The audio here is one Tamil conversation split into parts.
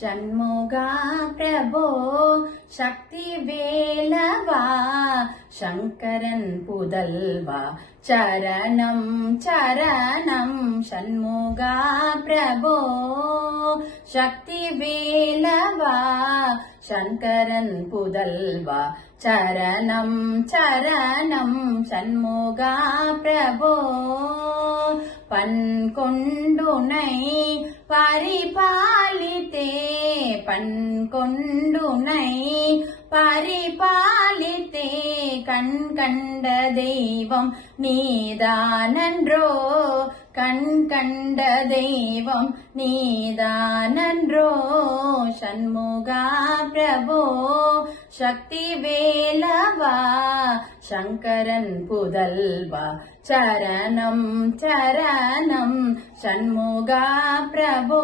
ஷண்முகா பிரபோ சக்தி வேலவா சங்கரன் புதல்வா சரணம் சரணம் ஷண்முகா பிரபோ சக்தி வேலவா சங்கரன் புதல்வா சரணம் சரணம் ஷண்முகா பிரபோ பன் கொண்டுனை பரிபாலித்தே பன் கொண்டுனை பரிபாலித்தே கண் கண்ட தெய்வம் நீதானன்றோ கண் கண்ட தெய்வம் நீதானன்றோ ஷண்முகா பிரபோ சக்தி வேலவா சங்கரன் புதல்வா சரணம் சரணம் ஷண்முகா பிரபோ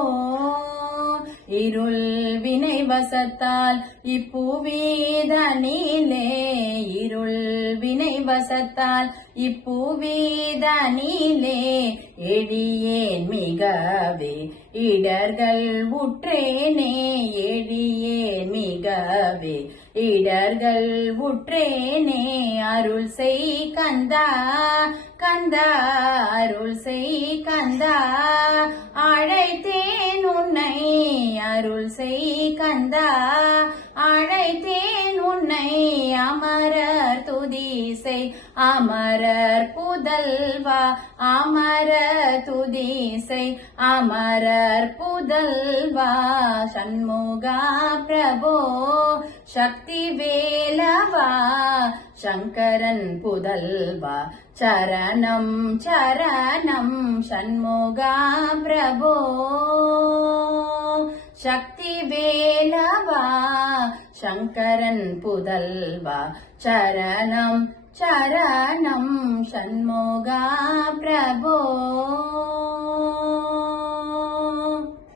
இருள் வினை வசத்தால் இப்புவீதனிலே இருள் வினை வசத்தால் இப்புவீதனிலே எழியேன் மிகவே இடர்கள் உற்றேனே எழியேன் மிகவே இடர்கள் உற்றேனே அருள் செய் கந்தா கந்தா அருள் செய் கந்தா அழைத்தேன் உன்னை அருள் செய் கந்தா அழைத்தேன் உன்னை அமரர் துதிசை அமரர் புதல்வா அமரர் துதிசை அமரர் புதல்வா ஷண்முகா பிரபோ சக்தி வேலவா சங்கரன் புதல்வா சரணம் சரணம் ஷண்முகா பிரபோ சக்தி வேலவா சங்கரன் புதல்வா சரணம் சரணம் ஷண்முகா பிரபோ